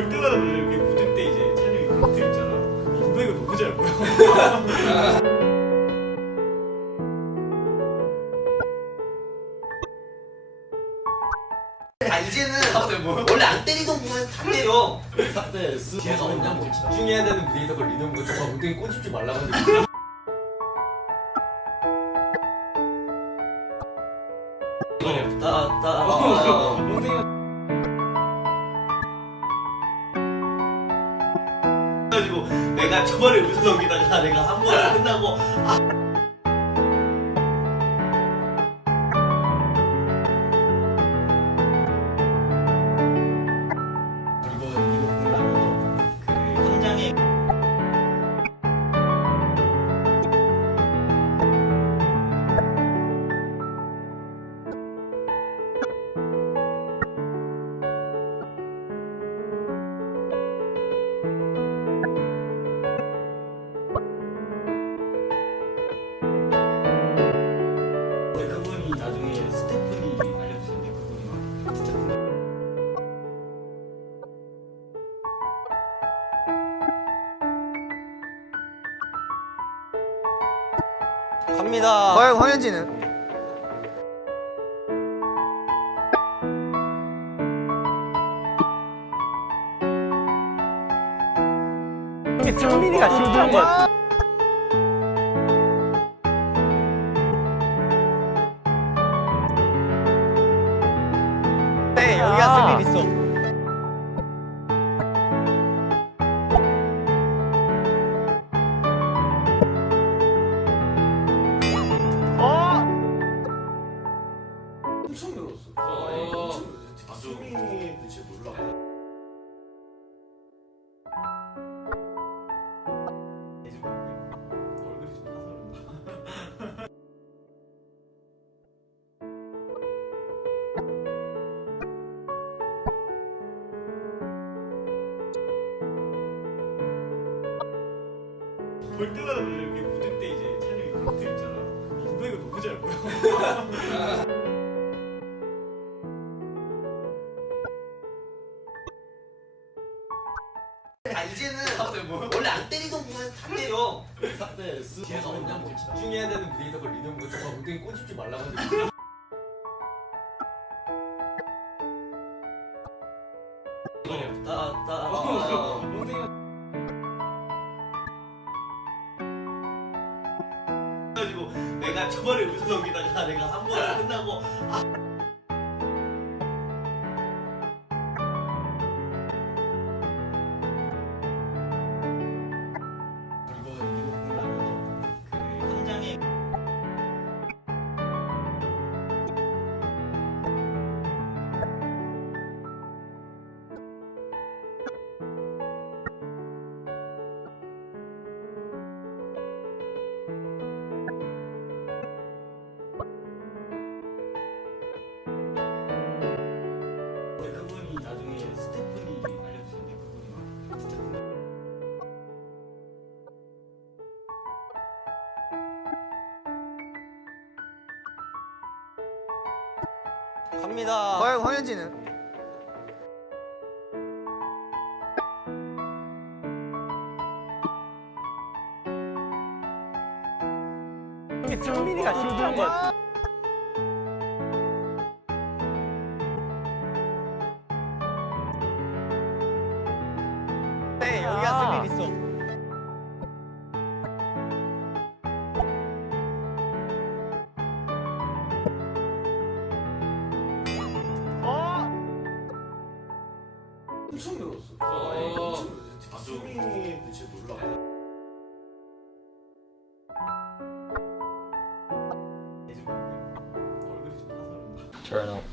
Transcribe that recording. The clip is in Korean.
볼 때마다 이렇게 무대 때 이제 찬영이 그때 있잖아. 고백을 너무 잘 보여. 이제는 원래 안 때리던 부분 다 때려. 네, 걔가 언제 뭐 집중해야 되는 무대에다 걸리는 거 정말 엉덩이 꼬집지 말라고 하는데. 그래가지고 내가 저번에 우승이다가 내가 한 번 끝나고 이거 끝나면 그 현장에 그분이 나중에 스태프분이 알려주셨는데 그분이 막 스태프 갑니다. 과연 황현진은? 이게 창민이가 실수한 거 같아. 네, 여기가 스릴 있어. 엄청 늘었어. 엄청 늘었어. 특히 수민이는 진짜 놀라. 얼굴이 좀 타서 볼 때마다 이렇게 무대 때 이제 찬영이 그때 있잖아. 고백을 너무 잘 보여. 이제는 원래 안 때리던 부분 다 때려. 네, 걔가 언제 뭐 집중해야 되는 무대에다 걸리는 거 정말 엉덩이 꼬집지 말라고 하는데. 그래가지고 내가 저번에 우승이다가 내가 한 번 끝나고 이거 끝나면 그 현장에 그분이 나중에 스태프분이 알려주셨는데 그분이 막 스태프 갑니다. 과연 황현진은? 이게 창민이가 실수한 거 같아. 네, 여기가 스릴 있어. 엄청 늘었어. 엄청 늘었어. 특히 수민이는 진짜 놀라. 얼굴이 좀 타서 Turn up.